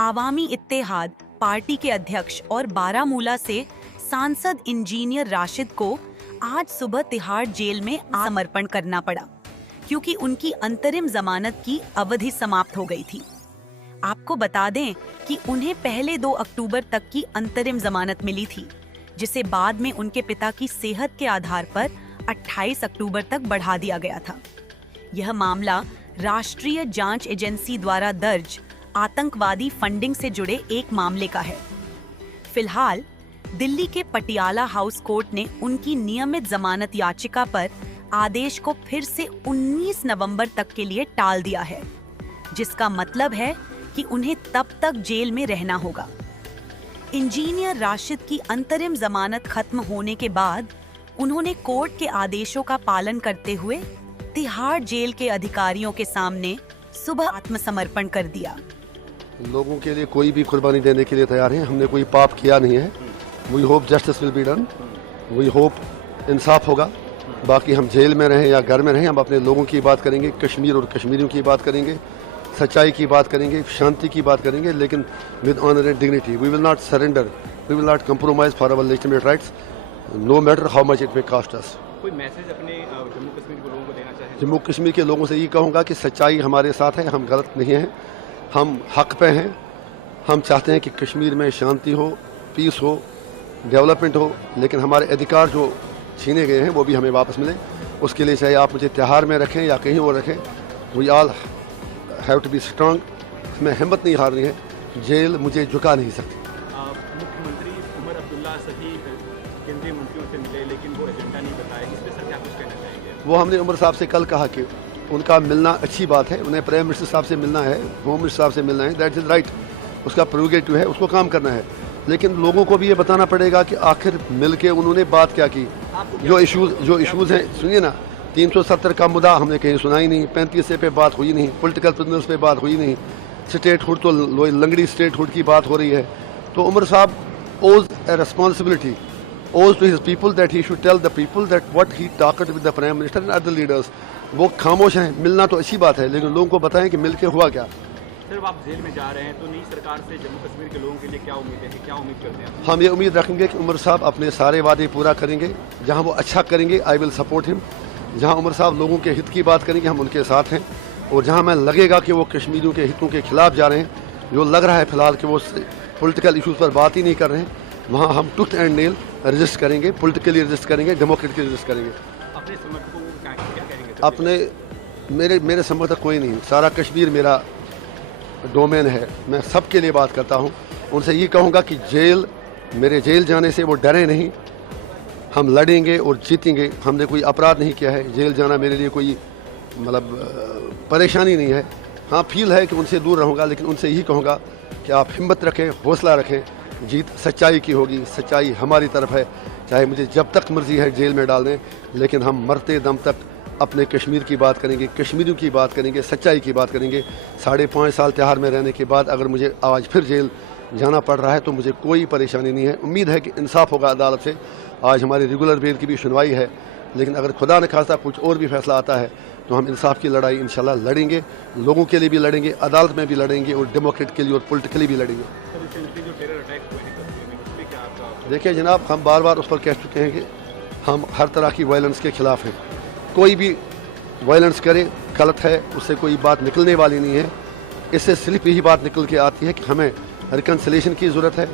आवामी इत्तेहाद party के अध्यक्ष और बारामूला से सांसद इंजीनियर राशिद को आज सुबह तिहाड़ जेल में आत्मसमर्पण करना पड़ा क्योंकि उनकी अंतरिम जमानत की अवधि समाप्त हो गई थी। आपको बता दें कि उन्हें पहले 2 अक्टूबर तक की अंतरिम जमानत मिली थी, जिसे बाद में उनके पिता की सेहत के आधार पर 28 अक्टूबर तक बढ़ा दिया गया था। यह मामला राष्ट्रीय जांच एजेंसी द्वारा दर्ज आतंकवादी फंडिंग से जुड़े एक मामले का है। फिलहाल दिल्ली के पटियाला हाउस कोर्ट ने उनकी नियमित जमानत याचिका पर आदेश को फिर से 19 नवंबर तक के लिए टाल दिया है, जिसका मतलब है कि उन्हें तब तक जेल में रहना होगा। इंजीनियर राशिद की अंतरिम जमानत खत्म होने के बाद उन्होंने कोर्ट के आदेशों का पालन करते हुए तिहाड़ जेल के अधिकारियों के सामने सुबह आत्मसमर्पण कर दिया। लोगों के लिए कोई भी कुर्बानी देने के लिए तैयार हैं। हमने कोई पाप किया नहीं है। We hope justice will be done. We hope इंसाफ होगा। बाकी हम जेल में रहें या घर में रहें, हम अपने लोगों की बात करेंगे, कश्मीर और कश्मीरियों की बात करेंगे, सच्चाई की बात करेंगे, शांति की बात करेंगे, लेकिन with honour and dignity. We will not surrender, we will not compromise for our legitimate rights, no matter how much it may cost us. कोई मैसेज अपने जम्मू कश्मीर के लोगों को देना चाहें? जम्मू कश्मीर के लोगों से ये कहूँगा कि सच्चाई हमारे साथ है, हम गलत नहीं हैं, हम हक पे हैं। हम चाहते हैं कि कश्मीर में शांति हो, पीस हो, डेवलपमेंट हो, लेकिन हमारे अधिकार जो छीने गए हैं वो भी हमें वापस मिले। उसके लिए चाहे आप मुझे तिहाड़ में रखें या कहीं और रखें, we all have to be strong. मैं हिम्मत नहीं हारनी है, जेल मुझे झुका नहीं सकती। मुख्यमंत्री उमर अब्दुल्ला सभी केंद्रीय मंत्रियों से मिले, लेकिन वो एजेंडा नहीं बताया। इस पर सर क्या कुछ कहना चाहेंगे? वो हमने उमर साहब से कल कहा कि उनका मिलना अच्छी बात है, उन्हें प्राइम मिनिस्टर साहब से मिलना है, होम मिनिस्टर साहब से मिलना है, दैट इज़ राइट, उसका प्रोगेटिव है, उसको काम करना है। लेकिन लोगों को भी ये बताना पड़ेगा कि आखिर मिल के उन्होंने बात क्या की। जो इशूज़ हैं, सुनिए ना, 370 का मुद्दा हमने कहीं सुना ही नहीं, 35 पे बात हुई नहीं, पॉलिटिकल प्रिजनर्स पे बात हुई नहीं, स्टेट हुड तो लंगड़ी स्टेट हुड की बात हो रही है। तो उमर साहब ओज a responsibility, owes to his people that he should tell the people that what he talked with the prime minister and other leaders। वो खामोश हैं। मिलना तो अच्छी बात है, लेकिन लोगों को बताएं कि मिल के हुआ क्या। सर, आप जेल में जा रहे हैं, तो नई सरकार से जम्मू कश्मीर के लोगों के लिए क्या उम्मीद है, क्या उम्मीद करते हैं? हम ये उम्मीद रखेंगे कि उमर साहब अपने सारे वादे पूरा करेंगे। जहाँ वो अच्छा करेंगे, आई विल सपोर्ट हिम। जहाँ उमर साहब लोगों के हित की बात करेंगे, हम उनके साथ हैं। और जहाँ मैं लगेगा कि वो कश्मीरियों के हितों के खिलाफ जा रहे हैं, जो लग रहा है फिलहाल कि वो पॉलिटिकल इशूज़ पर बात ही नहीं कर रहे हैं, वहाँ हम टूथ एंड नेल रजिस्ट करेंगे, पॉलिटिकली रजिस्ट करेंगे, डेमोक्रेटिकली रजिस्ट करेंगे। अपने समर्थकों को क्या कहेंगे? अपने मेरे समर्थक कोई नहीं, सारा कश्मीर मेरा डोमेन है। मैं सबके लिए बात करता हूँ। उनसे ये कहूँगा कि मेरे जेल जाने से वो डरे नहीं, हम लड़ेंगे और जीतेंगे। हमने कोई अपराध नहीं किया है, जेल जाना मेरे लिए कोई मतलब परेशानी नहीं है। हाँ, फील है कि उनसे दूर रहूँगा, लेकिन उनसे यही कहूँगा कि आप हिम्मत रखें, हौसला रखें, जीत सच्चाई की होगी। सच्चाई हमारी तरफ है, चाहे मुझे जब तक मर्जी है जेल में डाल दें, लेकिन हम मरते दम तक अपने कश्मीर की बात करेंगे, कश्मीरियों की बात करेंगे, सच्चाई की बात करेंगे। 5.5 साल तिहाड़ में रहने के बाद अगर मुझे आज फिर जेल जाना पड़ रहा है तो मुझे कोई परेशानी नहीं है। उम्मीद है कि इंसाफ होगा अदालत से। आज हमारी रेगुलर बेल की भी सुनवाई है, लेकिन अगर खुदा न खास्ता कुछ और भी फैसला आता है तो हम इंसाफ की लड़ाई इंशाल्लाह लड़ेंगे। लोगों के लिए भी लड़ेंगे, अदालत में भी लड़ेंगे, और डेमोक्रेट के लिए और पॉलिटिकली भी लड़ेंगे। देखिए जनाब, हम बार बार उस पर कह चुके हैं कि हम हर तरह की वायलेंस के खिलाफ हैं। कोई भी वायलेंस करे गलत है, उससे कोई बात निकलने वाली नहीं है। इससे सिर्फ यही बात निकल के आती है कि हमें रिकन्सिलेशन की ज़रूरत है,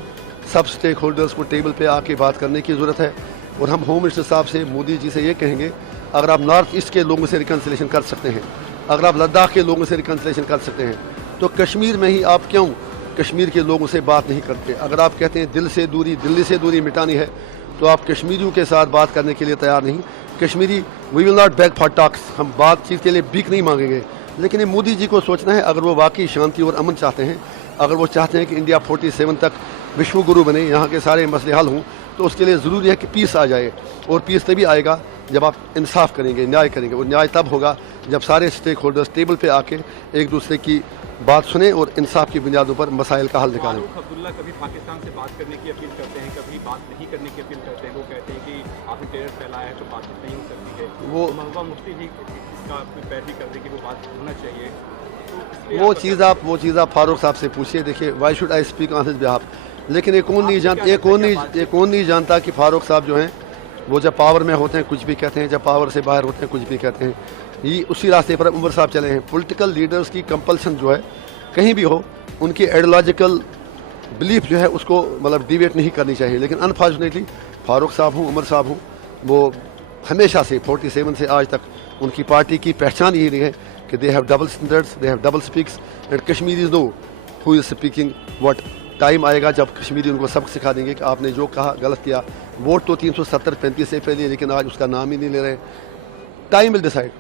सब स्टेक होल्डर्स को टेबल पे आके बात करने की ज़रूरत है। और हम होम मिनिस्टर साहब से, मोदी जी से ये कहेंगे, अगर आप नॉर्थ ईस्ट के लोगों से रिकन्सिलेशन कर सकते हैं, अगर आप लद्दाख के लोगों से रिकन्सिलेशन कर सकते हैं, तो कश्मीर में ही आप क्यों कश्मीर के लोगों से बात नहीं करते? अगर आप कहते हैं दिल्ली से दूरी मिटानी है, तो आप कश्मीरियों के साथ बात करने के लिए तैयार नहीं। Kashmiri, we will not beg for talks, हम बातचीत के लिए भीख नहीं मांगेंगे। लेकिन ये मोदी जी को सोचना है, अगर वो वाकई शांति और अमन चाहते हैं, अगर वो चाहते हैं कि इंडिया 47 तक विश्व गुरु बने, यहाँ के सारे मसले हल हों, तो उसके लिए ज़रूरी है कि पीस आ जाए। और पीस तभी आएगा जब आप इंसाफ करेंगे, न्याय करेंगे। और न्याय तब होगा जब सारे स्टेक होल्डर्स टेबल पे आके एक दूसरे की बात सुने और इंसाफ की बुनियादों पर मसाइल का हल निकालें। अब्दुल्ला कभी पाकिस्तान से बात करने की अपील करते हैं, कभी बात नहीं करने की अपील करते हैं। वो कहते हैं कि आपने टेरर फैलाया है तो बातचीत नहीं हो सकती है। वो महबूबा मुफ्ती भी इसका पैरवी करते कि वो बात होना चाहिए। इसलिए वो आपका चीज़ आप फारूक साहब से पूछिए। देखिए, why should I speak on his behalf. लेकिन ये कौन नहीं जानता कि फारूक साहब जो हैं वो जब पावर में होते हैं कुछ भी कहते हैं, जब पावर से बाहर होते हैं कुछ भी कहते हैं। ये उसी रास्ते पर उमर साहब चले हैं। पॉलिटिकल लीडर्स की कंपल्सन जो है कहीं भी हो, उनकी आइडियोलॉजिकल बिलीफ जो है उसको मतलब डिवेट नहीं करनी चाहिए। लेकिन अनफॉर्चुनेटली फारूक साहब हूँ, उमर साहब हूँ, वो हमेशा से 47 से आज तक उनकी पार्टी की पहचान यही रही है कि they have double standards, they have double speaks and Kashmiris know who is speaking what. Time आएगा जब कश्मीरी उनको सबक सिखा देंगे कि आपने जो कहा गलत किया। वोट तो 370-35 से पहले, लेकिन आज उसका नाम ही नहीं ले रहे। Time will decide.